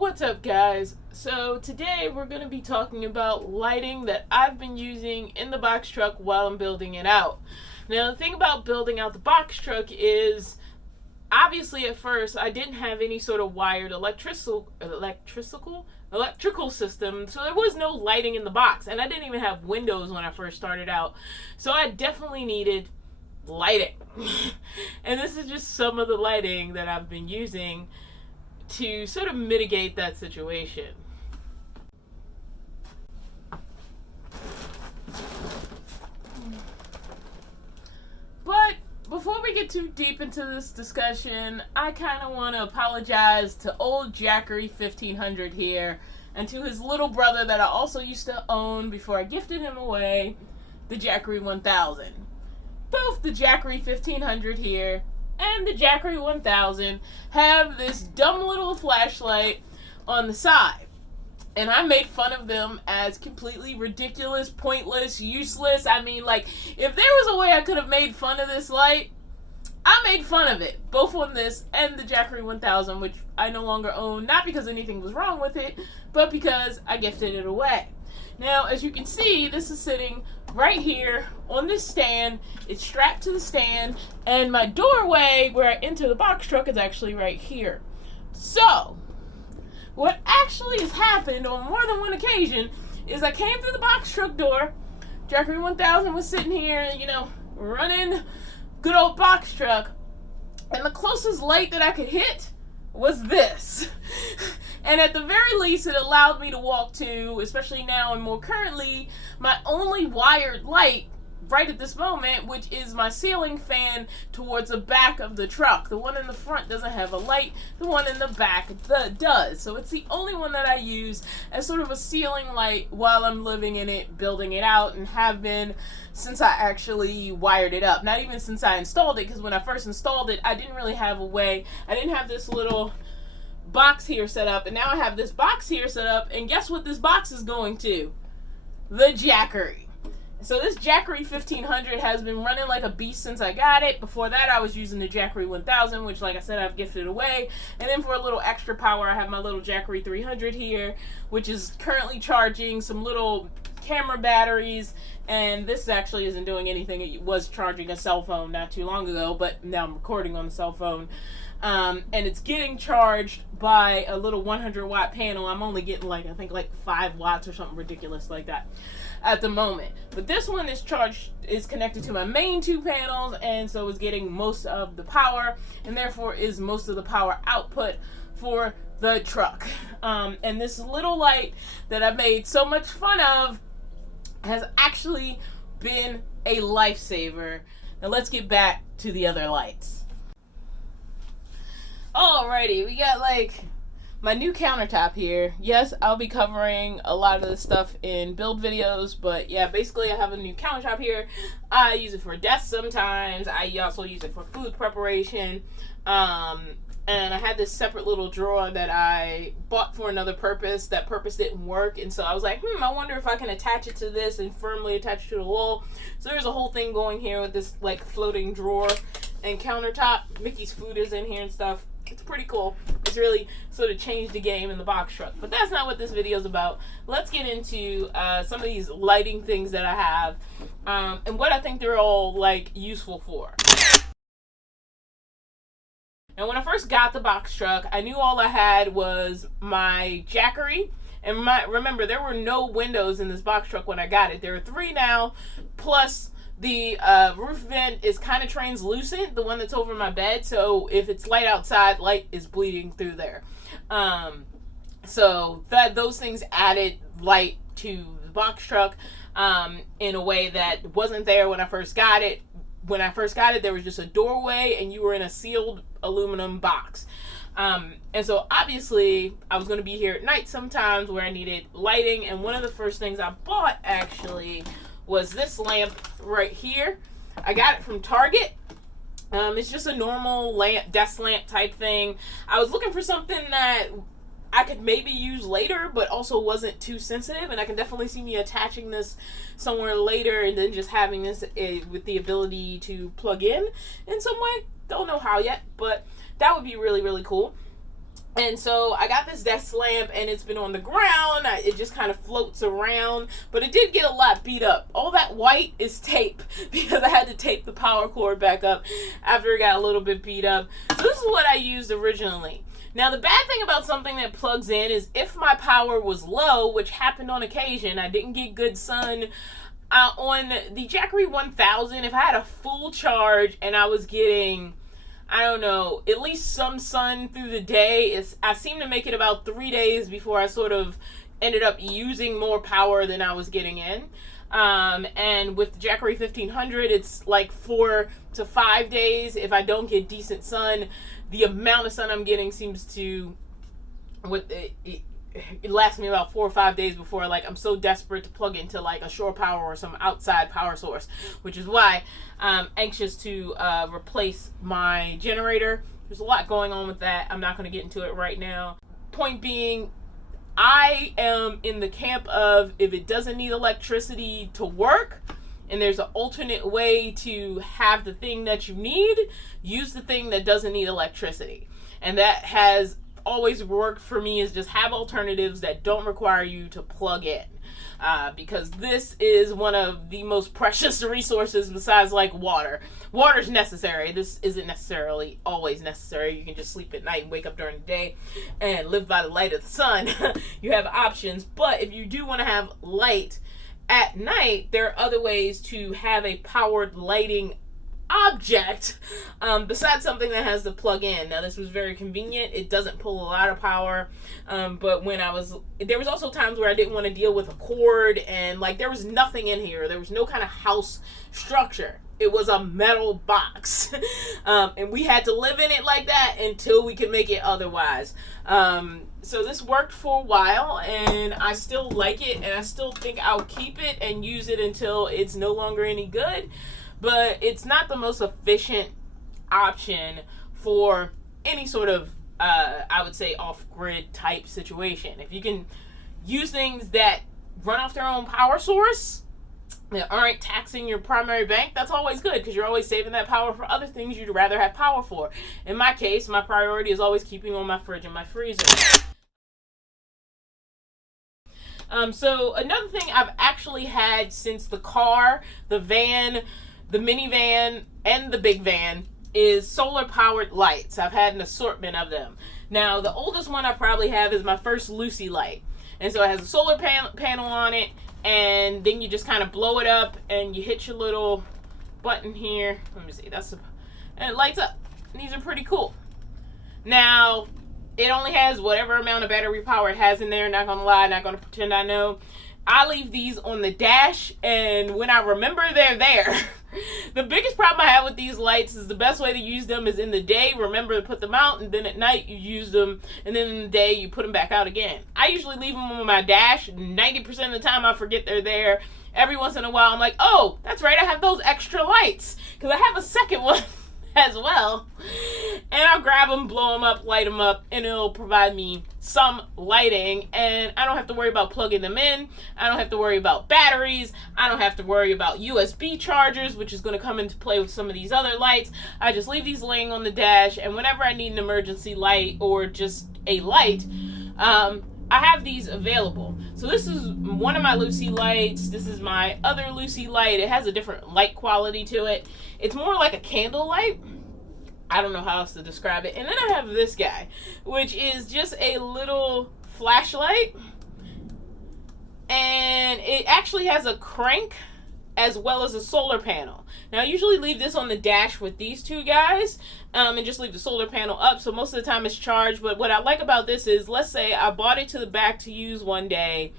What's up, guys? So today we're going to be talking about lighting that I've been using in the box truck while I'm building it out. Now, the thing about building out the box truck is, obviously at first I didn't have any sort of wired electrical system, so there was no lighting in the box, and I didn't even have windows when I first started out. So I definitely needed lighting. And this is just some of the lighting that I've been using to sort of mitigate that situation. But before we get too deep into this discussion, I kind of want to apologize to old Jackery 1500 here, and to his little brother that I also used to own before I gifted him away, the Jackery 1000. Both the Jackery 1500 here and the Jackery 1000 have this dumb little flashlight on the side. And I made fun of them as completely ridiculous, pointless, useless. I mean, like, if there was a way I could have made fun of this light, I made fun of it. Both on this and the Jackery 1000, which I no longer own, not because anything was wrong with it, but because I gifted it away. Now, as you can see, this is sitting right here on this stand. It's strapped to the stand, and my doorway where I enter the box truck is actually right here. So, what actually has happened on more than one occasion is I came through the box truck door, Jackery 1000 was sitting here, running good old box truck, and the closest light that I could hit was this. And at the very least, it allowed me to walk to, especially now and more currently, my only wired light right at this moment, which is my ceiling fan towards the back of the truck. The one in the front doesn't have a light. The one in the back does. So it's the only one that I use as sort of a ceiling light while I'm living in it, building it out, and have been since I actually wired it up. Not even since I installed it, because when I first installed it, I didn't really have a way. I didn't have this little box here set up, and now I have this box here set up, and guess what this box is going to? The Jackery. So this Jackery 1500 has been running like a beast since I got it. Before that, I was using the Jackery 1000, which, like I said, I've gifted away. And then for a little extra power, I have my little Jackery 300 here, which is currently charging some little camera batteries. And this actually isn't doing anything. It was charging a cell phone not too long ago, but now I'm recording on the cell phone. And it's getting charged by a little 100-watt panel. I'm only getting I think 5 watts or something ridiculous like that at the moment. But this one is connected to my main 2 panels, and so is getting most of the power, and therefore is most of the power output for the truck. And this little light that I made so much fun of has actually been a lifesaver. Now let's get back to the other lights. Alrighty, we got my new countertop here. Yes, I'll be covering a lot of this stuff in build videos, but yeah, basically I have a new countertop here. I use it for desks sometimes. I also use it for food preparation. And I had this separate little drawer that I bought for another purpose. That purpose didn't work, and so I was like, I wonder if I can attach it to this and firmly attach it to the wall. So there's a whole thing going here with this floating drawer and countertop. Mickey's food is in here and stuff. It's pretty cool. It's really sort of changed the game in the box truck. But that's not what this video is about. Let's get into some of these lighting things that I have and what I think they're all useful for. And when I first got the box truck, I knew all I had was my Jackery. And remember, there were no windows in this box truck when I got it. There are 3 now, plus the roof vent is kind of translucent, the one that's over my bed, so if it's light outside, light is bleeding through there. So those things added light to the box truck in a way that wasn't there when I first got it. When I first got it, there was just a doorway, and you were in a sealed aluminum box. And so obviously I was going to be here at night sometimes where I needed lighting, and one of the first things I bought actually was this lamp right here. I got it from Target. It's just a normal desk lamp type thing. I was looking for something that I could maybe use later, but also wasn't too sensitive, and I can definitely see me attaching this somewhere later and then just having this with the ability to plug in some way. Don't know how yet, but that would be really, really cool. And so I got this desk lamp, and it's been on the ground. It just kind of floats around, but it did get a lot beat up. All that white is tape because I had to tape the power cord back up after it got a little bit beat up. So this is what I used originally. Now, the bad thing about something that plugs in is if my power was low, which happened on occasion, I didn't get good sun. On the Jackery 1000, if I had a full charge and I was getting, I don't know, at least some sun through the day, I seem to make it about 3 days before I sort of ended up using more power than I was getting in. And with the Jackery 1500, it's like 4 to 5 days. If I don't get decent sun, the amount of sun I'm getting seems to, it lasts me about 4 or 5 days before I'm so desperate to plug into a shore power or some outside power source, which is why I'm anxious to replace my generator. There's a lot going on with that. I'm not going to get into it right now. Point being, I am in the camp of if it doesn't need electricity to work and there's an alternate way to have the thing that you need, use the thing that doesn't need electricity. And that has always worked for me, is just have alternatives that don't require you to plug in. Because this is one of the most precious resources besides water. Water's necessary. This isn't necessarily always necessary. You can just sleep at night and wake up during the day and live by the light of the sun. You have options. But if you do want to have light at night, there are other ways to have a powered lighting object besides something that has to plug in. Now, this was very convenient. It doesn't pull a lot of power, but there was also times where I didn't want to deal with a cord, and there was nothing in here. There was no kind of house structure. It was a metal box, and we had to live in it like that until we could make it otherwise. So this worked for a while, and I still like it, and I still think I'll keep it and use it until it's no longer any good. But it's not the most efficient option for any sort of, I would say, off-grid type situation. If you can use things that run off their own power source that aren't taxing your primary bank, that's always good, because you're always saving that power for other things you'd rather have power for. In my case, my priority is always keeping on my fridge and my freezer. So another thing I've actually had since the car, the van, the minivan, and the big van is solar powered lights. I've had an assortment of them. Now, the oldest one I probably have is my first Lucy light. And so it has a solar panel on it, and then you just kind of blow it up and you hit your little button here. Let me see, and it lights up. And these are pretty cool. Now, it only has whatever amount of battery power it has in there. Not gonna lie, not gonna pretend I know. I leave these on the dash, and when I remember they're there. The biggest problem I have with these lights is the best way to use them is in the day, remember to put them out, and then at night you use them, and then in the day you put them back out again. I usually leave them on my dash. 90% of the time I forget they're there. Every once in a while I'm like, oh, that's right, I have those extra lights, because I have a second one as well, and I'll grab them, blow them up, light them up, and it'll provide me some lighting, and I don't have to worry about plugging them in. I don't have to worry about batteries. I don't have to worry about USB chargers, which is going to come into play with some of these other lights. I just leave these laying on the dash, and whenever I need an emergency light or just a light, I have these available. So this is one of my Lucy lights. This is my other Lucy light. It has a different light quality to it. It's more like a candle light. I don't know how else to describe it. And then I have this guy, which is just a little flashlight. And it actually has a crank as well as a solar panel. Now, I usually leave this on the dash with these two guys, and just leave the solar panel up, so most of the time it's charged. But what I like about this is, let's say I bought it to the back to use one day,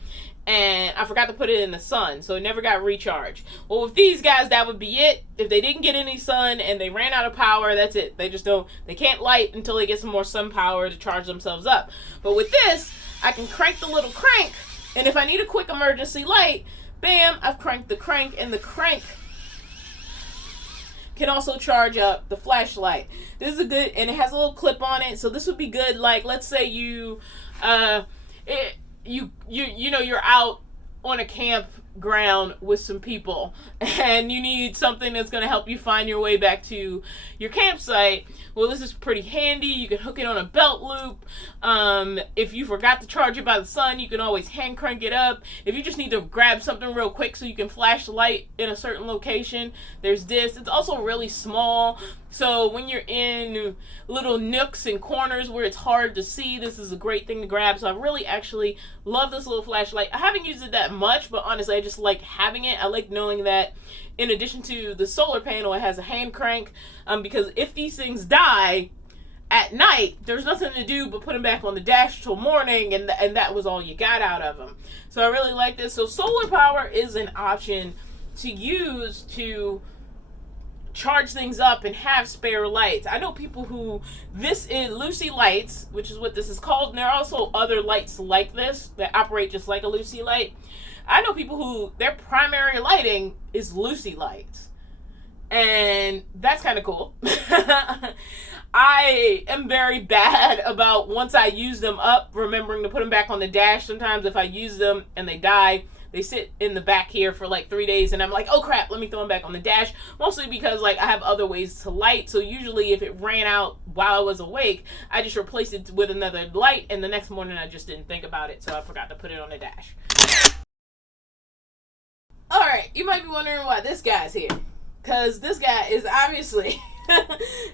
and I forgot to put it in the sun, so it never got recharged. Well, with these guys, that would be it. If they didn't get any sun and they ran out of power, that's it. They can't light until they get some more sun power to charge themselves up. But with this, I can crank the little crank, and if I need a quick emergency light, bam, I've cranked the crank, and the crank can also charge up the flashlight. This is a good, and it has a little clip on it, so this would be good. Like, let's say you're out on a camp ground with some people and you need something that's going to help you find your way back to your campsite, well, this is pretty handy. You can hook it on a belt loop. If you forgot to charge it by the sun, you can always hand crank it up. If you just need to grab something real quick so you can flash the light in a certain location, there's this. It's also really small, so when you're in little nooks and corners where it's hard to see, this is a great thing to grab. So I really actually love this little flashlight. I haven't used it that much, but honestly, I just like having it. I like knowing that in addition to the solar panel, it has a hand crank, because if these things die at night, there's nothing to do but put them back on the dash till morning, and that was all you got out of them. So I really like this. So solar power is an option to use to charge things up and have spare lights. I know people who, this is Lucy lights, which is what this is called, and there are also other lights like this that operate just like a Lucy light. I know people who their primary lighting is Lucy lights, and that's kind of cool. I am very bad about, once I use them up, remembering to put them back on the dash. Sometimes if I use them and they die, they sit in the back here for like 3 days, and I'm like, oh crap, let me throw them back on the dash. Mostly because like I have other ways to light, so usually if it ran out while I was awake, I just replaced it with another light, and the next morning I just didn't think about it, so I forgot to put it on the dash. Alright, you might be wondering why this guy's here. Because this guy is obviously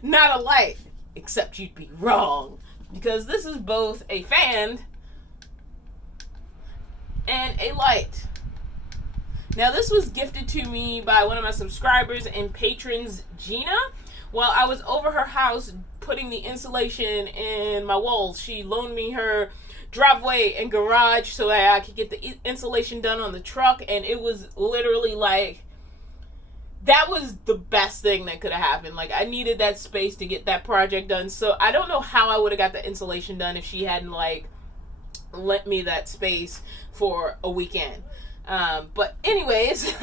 not a light, except you'd be wrong. Because this is both a fan and a light. Now this was gifted to me by one of my subscribers and patrons, Gina. While I was over her house putting the insulation in my walls, she loaned me her driveway and garage so that I could get the insulation done on the truck, and it was literally like, that was the best thing that could have happened. Like, I needed that space to get that project done, so I don't know how I would have got the insulation done if she hadn't like lent me that space for a weekend. But anyways,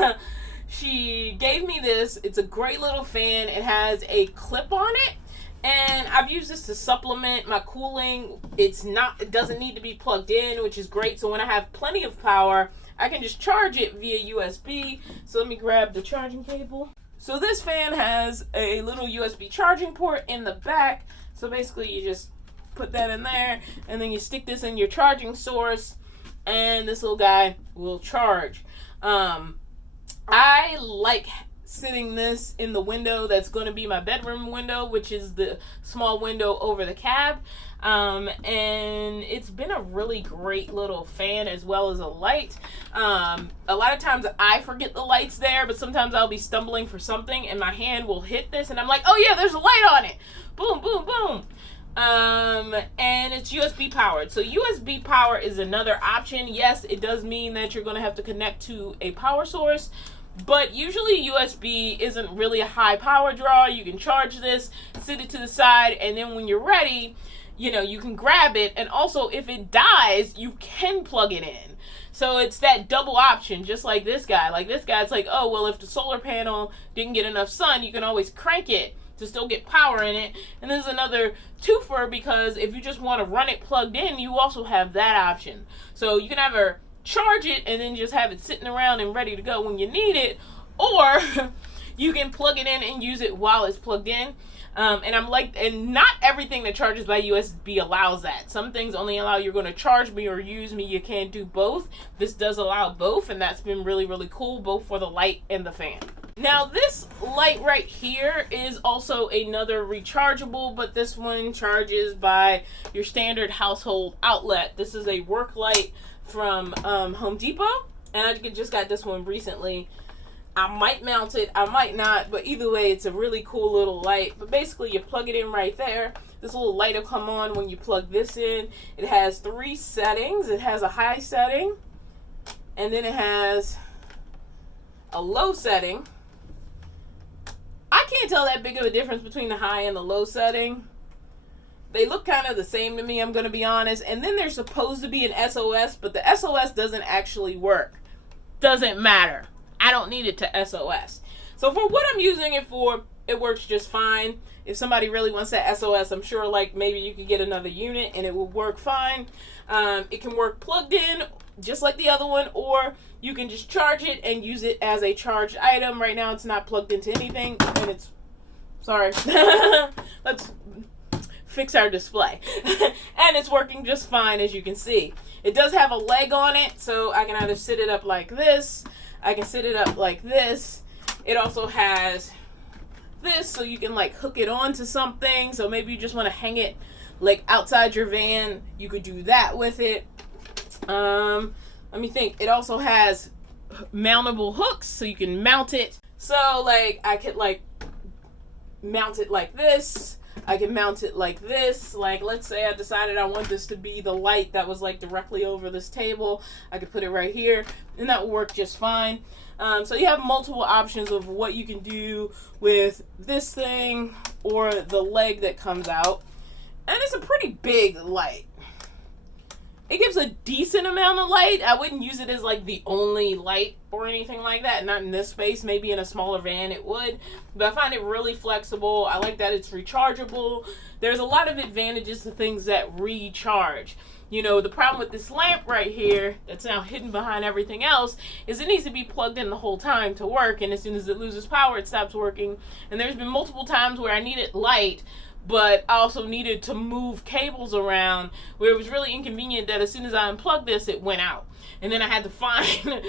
she gave me this. It's a great little fan. It has a clip on it, and I've used this to supplement my cooling. It doesn't need to be plugged in, which is great. So when I have plenty of power, I can just charge it via USB. So let me grab the charging cable. So this fan has a little USB charging port in the back. So basically you just put that in there, and then you stick this in your charging source, and this little guy will charge. I like sitting this in the window that's going to be my bedroom window, which is the small window over the cab. And it's been a really great little fan as well as a light. A lot of times I forget the light's there, but sometimes I'll be stumbling for something and my hand will hit this and I'm like, oh yeah, there's a light on it. Boom, boom, boom. And it's USB powered. So USB power is another option. Yes, it does mean that you're going to have to connect to a power source, but usually USB isn't really a high power draw. You can charge this, sit it to the side, and then when you're ready, you know, you can grab it. And also if it dies, you can plug it in. So it's that double option, just like this guy. Like this guy's like, oh, well, if the solar panel didn't get enough sun, you can always crank it to still get power in it. And there's another twofer, because if you just want to run it plugged in, you also have that option. So you can either charge it and then just have it sitting around and ready to go when you need it, or you can plug it in and use it while it's plugged in. And not everything that charges by USB allows that. Some things only allow you're going to charge me or use me. You can't do both. This does allow both, and that's been really, really cool, both for the light and the fan. Now this light right here is also another rechargeable, but this one charges by your standard household outlet. This is a work light from Home Depot, and I just got this one recently. I might mount it, I might not, but either way, it's a really cool little light. But basically, you plug it in right there. This little light will come on when you plug this in. It has 3 settings. It has a high setting, and then it has a low setting. I can't tell that big of a difference between the high and the low setting. They look kind of the same to me, I'm going to be honest. And then there's supposed to be an SOS, but the SOS doesn't actually work. Doesn't matter. I don't need it to SOS. So for what I'm using it for, it works just fine. If somebody really wants that SOS, I'm sure like maybe you could get another unit and it will work fine. It can work plugged in just like the other one, or you can just charge it and use it as a charged item. Right now it's not plugged into anything, and it's, sorry, let's fix our display. And it's working just fine, as you can see. It does have a leg on it, so I can either sit it up like this, I can sit it up like this. It also has this, so you can like hook it onto something. So maybe you just want to hang it like outside your van, you could do that with it. Let me think. It also has mountable hooks, so you can mount it. So like I could like mount it like this. I can mount it like this. Like, let's say I decided I want this to be the light that was like directly over this table. I could put it right here, and that will work just fine. So you have multiple options of what you can do with this thing or the leg that comes out. And it's a pretty big light. It gives a decent amount of light. I wouldn't use it as like the only light or anything like that. Not in this space. Maybe in a smaller van it would. But I find it really flexible. I like that it's rechargeable. There's a lot of advantages to things that recharge. You know, the problem with this lamp right here that's now hidden behind everything else is it needs to be plugged in the whole time to work. And as soon as it loses power, it stops working. And there's been multiple times where I needed light, but I also needed to move cables around where it was really inconvenient that as soon as I unplugged this, it went out. And then I had to find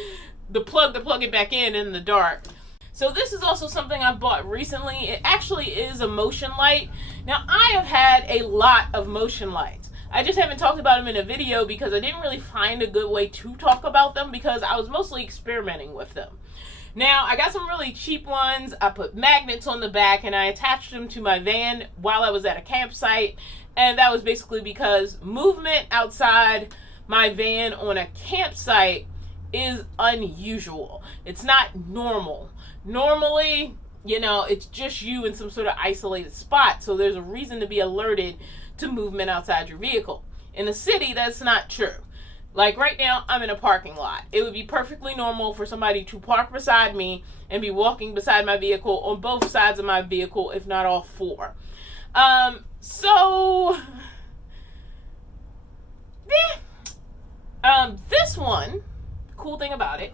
the plug to plug it back in the dark. So this is also something I bought recently. It actually is a motion light. Now, I have had a lot of motion lights. I just haven't talked about them in a video because I didn't really find a good way to talk about them because I was mostly experimenting with them. Now, I got some really cheap ones. I put magnets on the back and I attached them to my van while I was at a campsite. And that was basically because movement outside my van on a campsite is unusual. It's not normal. Normally, you know, it's just you in some sort of isolated spot. So there's a reason to be alerted to movement outside your vehicle. In the city, that's not true. Like right now, I'm in a parking lot. It would be perfectly normal for somebody to park beside me and be walking beside my vehicle on both sides of my vehicle, if not all four. This one, cool thing about it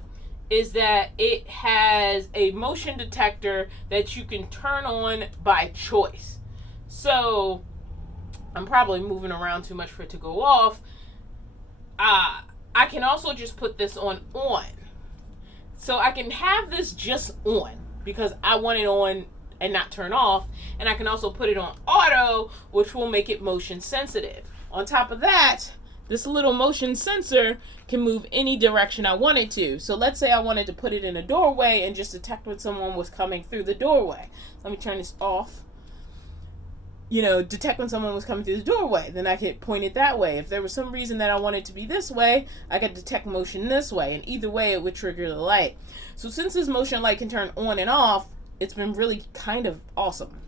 is that it has a motion detector that you can turn on by choice. So I'm probably moving around too much for it to go off. I can also just put this on. So I can have this just on because I want it on and not turn off. And I can also put it on auto, which will make it motion sensitive. On top of that, this little motion sensor can move any direction I want it to. So let's say I wanted to put it in a doorway and just detect when someone was coming through the doorway. Let me turn this off. You know, detect when someone was coming through the doorway. Then I could point it that way. If there was some reason that I wanted it to be this way, I could detect motion this way. And either way, it would trigger the light. So since this motion light can turn on and off, it's been really kind of awesome.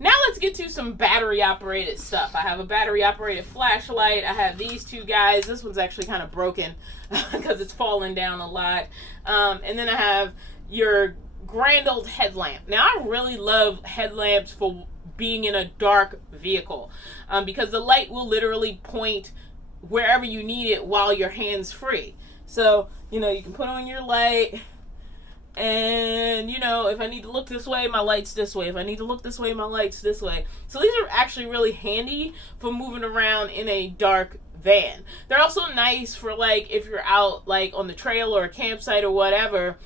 Now let's get to some battery operated stuff. I have a battery operated flashlight. I have these two guys. This one's actually kind of broken because it's fallen down a lot. And then I have your grand old headlamp. Now I really love headlamps for being in a dark vehicle because the light will literally point wherever you need it while your hand's free. So, you know, you can put on your light. And, you know, if I need to look this way, my light's this way. If I need to look this way, my light's this way. So these are actually really handy for moving around in a dark van. They're also nice for, like, if you're out, like, on the trail or a campsite or whatever.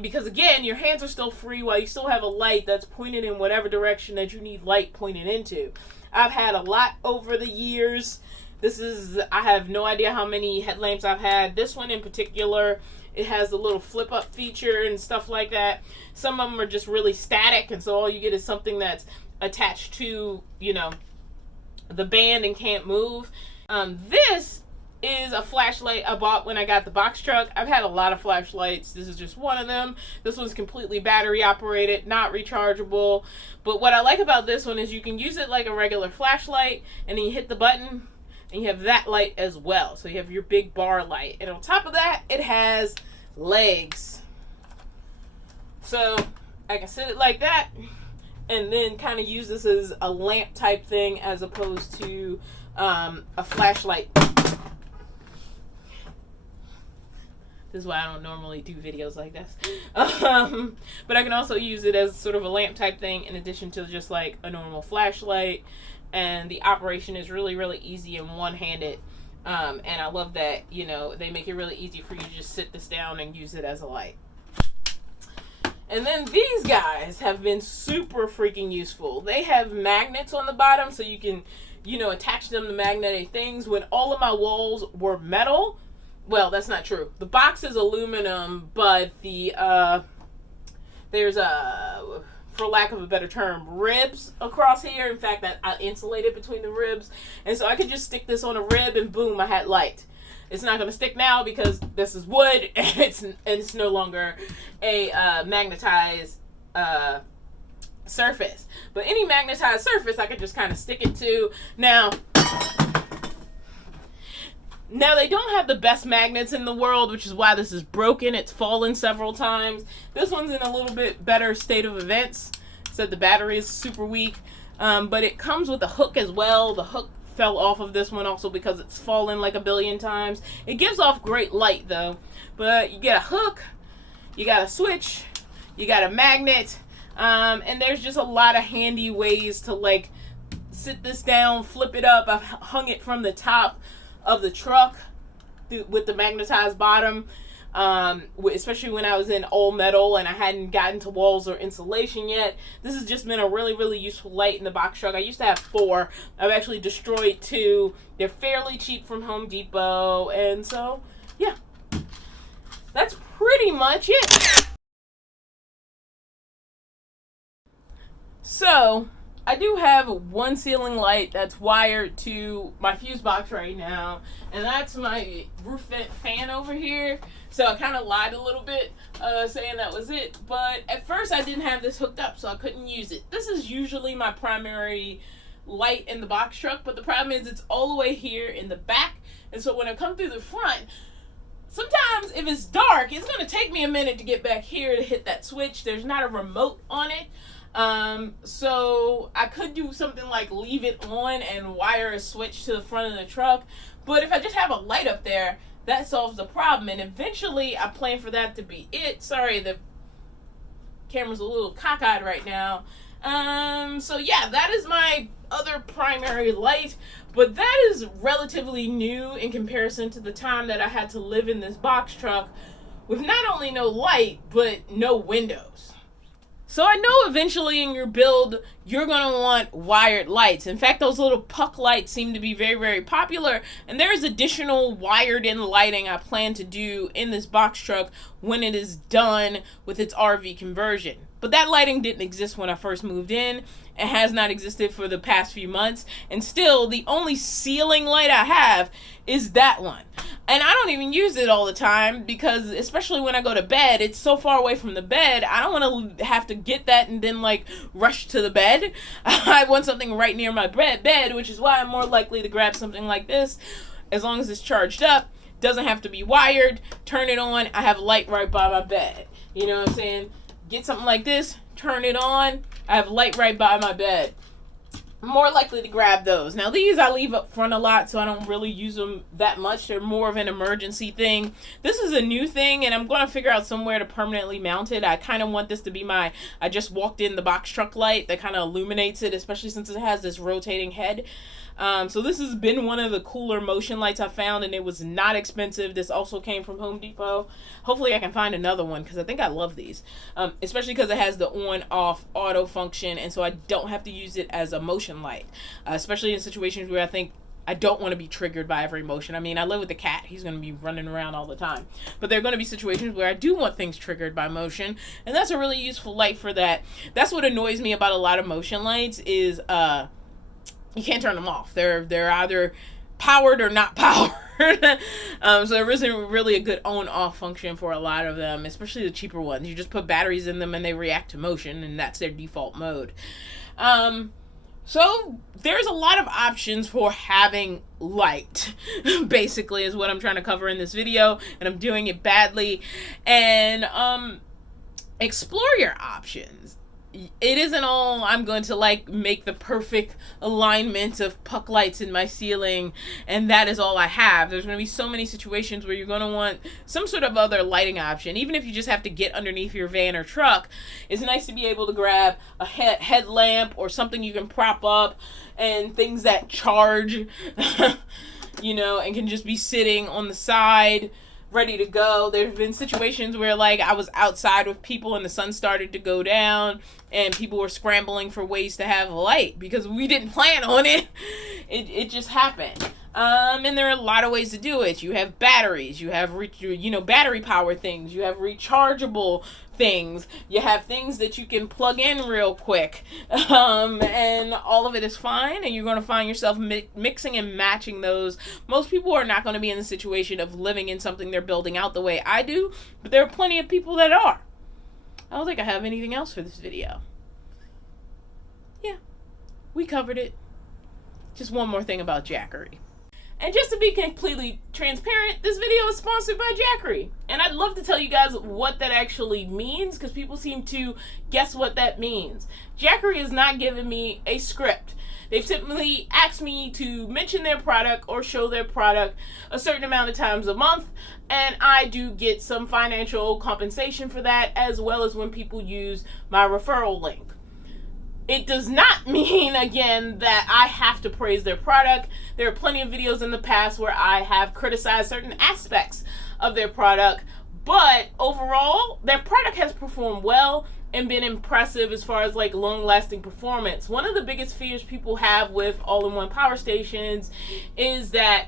Because, again, your hands are still free while you still have a light that's pointed in whatever direction that you need light pointed into. I've had a lot over the years. I have no idea how many headlamps I've had. This one in particular, it has the little flip up feature and stuff like that. Some of them are just really static, and so all you get is something that's attached to, you know, the band and can't move. This is a flashlight I bought when I got the BoxTruck. I've had a lot of flashlights. This is just one of them. This one's completely battery operated, not rechargeable. But what I like about this one is you can use it like a regular flashlight, and then you hit the button, and you have that light as well. So you have your big bar light. And on top of that, it has legs. So I can sit it like that. and then kind of use this as a lamp type thing as opposed to a flashlight. This is why I don't normally do videos like this. But I can also use it as sort of a lamp type thing in addition to just like a normal flashlight. And the operation is really, really easy and one-handed. And I love that, you know, they make it really easy for you to just sit this down and use it as a light. And then these guys have been super freaking useful. They have magnets on the bottom so you can, you know, attach them to magnetic things. When all of my walls were metal, well, that's not true. The box is aluminum, but the there's a, for lack of a better term, ribs across here. In fact, I insulated between the ribs, and so I could just stick this on a rib, and boom, I had light. It's not going to stick now because this is wood, and it's no longer a magnetized surface. But any magnetized surface, I could just kind of stick it to. Now they don't have the best magnets in the world, which is why this is broken. It's fallen several times. This one's in a little bit better state of events. So the battery is super weak. But it comes with a hook as well. The hook fell off of this one also because it's fallen like a billion times. It gives off great light though. But you get a hook, you got a switch, you got a magnet, and there's just a lot of handy ways to like sit this down, flip it up. I've hung it from the top of the truck with the magnetized bottom, especially when I was in all metal and I hadn't gotten to walls or insulation yet. This has just been a really, really useful light in the box truck. I used to have 4. I've actually destroyed 2. They're fairly cheap from Home Depot, and so yeah, that's pretty much it. So I do have one ceiling light that's wired to my fuse box right now, and that's my roof vent fan over here. So I kind of lied a little bit saying that was it, but at first I didn't have this hooked up, so I couldn't use it. This is usually my primary light in the box truck, but the problem is it's all the way here in the back, and so when I come through the front, sometimes if it's dark, it's going to take me a minute to get back here to hit that switch. There's not a remote on it. So I could do something like leave it on and wire a switch to the front of the truck, but if I just have a light up there, that solves the problem, and eventually I plan for that to be it. Sorry, the camera's a little cockeyed right now. So yeah, that is my other primary light, but that is relatively new in comparison to the time that I had to live in this box truck with not only no light, but no windows. So I know eventually in your build, you're going to want wired lights. In fact, those little puck lights seem to be very, very popular. And there's additional wired in lighting I plan to do in this box truck when it is done with its RV conversion. But that lighting didn't exist when I first moved in. It has not existed for the past few months. And still, the only ceiling light I have is that one. And I don't even use it all the time because, especially when I go to bed, it's so far away from the bed. I don't want to have to get that and then like rush to the bed. I want something right near my bed, which is why I'm more likely to grab something like this. As long as it's charged up, doesn't have to be wired, turn it on, I have light right by my bed. You know what I'm saying? Get something like this, turn it on, I have light right by my bed. I'm more likely to grab those. Now these I leave up front a lot, so I don't really use them that much. They're more of an emergency thing. This is a new thing, and I'm going to figure out somewhere to permanently mount it. I kind of want this to be my, I just walked in the box truck light that kind of illuminates it, especially since it has this rotating head. So this has been one of the cooler motion lights I found, and it was not expensive. This also came from Home Depot. Hopefully I can find another one because I think I love these, especially because it has the on-off auto function, and so I don't have to use it as a motion light, especially in situations where I think I don't want to be triggered by every motion. I mean, I live with a cat. He's going to be running around all the time. But there are going to be situations where I do want things triggered by motion, and that's a really useful light for that. That's what annoys me about a lot of motion lights is you can't turn them off. They're either powered or not powered. So there isn't really a good on-off function for a lot of them, especially the cheaper ones. You just put batteries in them and they react to motion, and that's their default mode. So there's a lot of options for having light, basically, is what I'm trying to cover in this video, and I'm doing it badly. And explore your options. it isn't all I'm going to like make the perfect alignment of puck lights in my ceiling and that is all I have. There's going to be so many situations where you're going to want some sort of other lighting option. Even if you just have to get underneath your van or truck, it's nice to be able to grab a headlamp or something you can prop up and things that charge, you know, and can just be sitting on the side ready to go. There's been situations where like I was outside with people and the sun started to go down and people were scrambling for ways to have light because we didn't plan on it. It just happened. And there are a lot of ways to do it. You have batteries, you have battery power things, you have rechargeable things, you have things that you can plug in real quick, and all of it is fine, and you're going to find yourself mixing and matching those. Most people are not going to be in the situation of living in something they're building out the way I do, but there are plenty of people that are. I don't think I have anything else for this video. Yeah, we covered it. Just one more thing about Jackery. And just to be completely transparent, this video is sponsored by Jackery. And I'd love to tell you guys what that actually means, because people seem to guess what that means. Jackery has not given me a script. They've simply asked me to mention their product or show their product a certain amount of times a month, and I do get some financial compensation for that, as well as when people use my referral link. It does not mean, again, that I have to praise their product. There are plenty of videos in the past where I have criticized certain aspects of their product, but overall, their product has performed well and been impressive as far as like long-lasting performance. One of the biggest fears people have with all-in-one power stations is that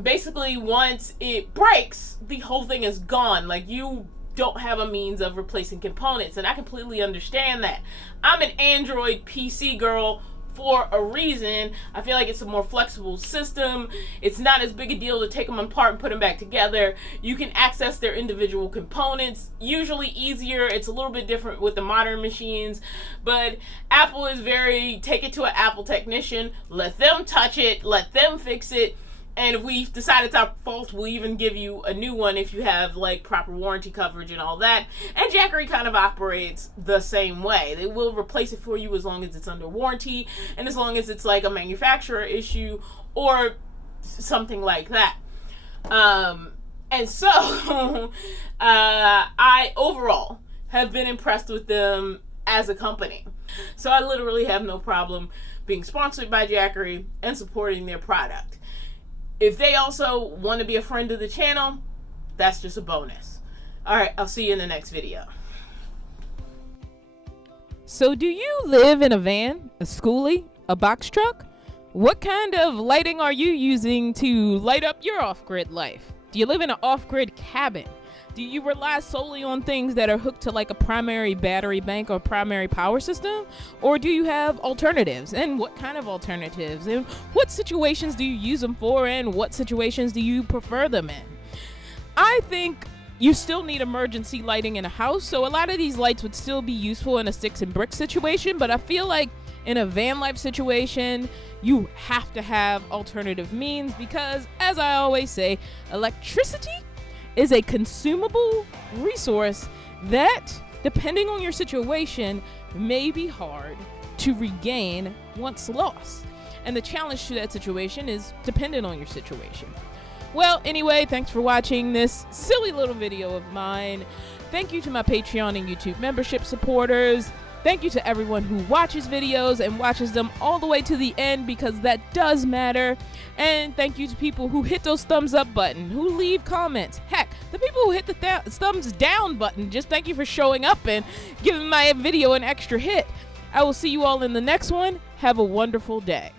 basically once it breaks, the whole thing is gone. Like, you don't have a means of replacing components, and I completely understand that. I'm an Android PC girl for a reason. I feel like it's a more flexible system. It's not as big a deal to take them apart and put them back together. You can access their individual components usually easier. It's a little bit different with the modern machines, but Apple is very, take it to an Apple technician, let them touch it, let them fix it. And if we decide it's our fault, we'll even give you a new one if you have like proper warranty coverage and all that. And Jackery kind of operates the same way. They will replace it for you as long as it's under warranty and as long as it's like a manufacturer issue or something like that. And so I overall have been impressed with them as a company. So I literally have no problem being sponsored by Jackery and supporting their product. If they also want to be a friend of the channel, that's just a bonus. Alright, I'll see you in the next video. So do you live in a van, a schoolie, a box truck? What kind of lighting are you using to light up your off-grid life? Do you live in an off-grid cabin? Do you rely solely on things that are hooked to like a primary battery bank or primary power system? Or do you have alternatives? And what kind of alternatives? And what situations do you use them for? And what situations do you prefer them in? I think you still need emergency lighting in a house, so a lot of these lights would still be useful in a sticks and bricks situation, but I feel like in a van life situation, you have to have alternative means because, as I always say, electricity is a consumable resource that, depending on your situation, may be hard to regain once lost. And the challenge to that situation is dependent on your situation. Well, anyway, thanks for watching this silly little video of mine. Thank you to my Patreon and YouTube membership supporters. Thank you to everyone who watches videos and watches them all the way to the end, because that does matter. And thank you to people who hit those thumbs up button, who leave comments. Heck, the people who hit the thumbs down button, just thank you for showing up and giving my video an extra hit. I will see you all in the next one. Have a wonderful day.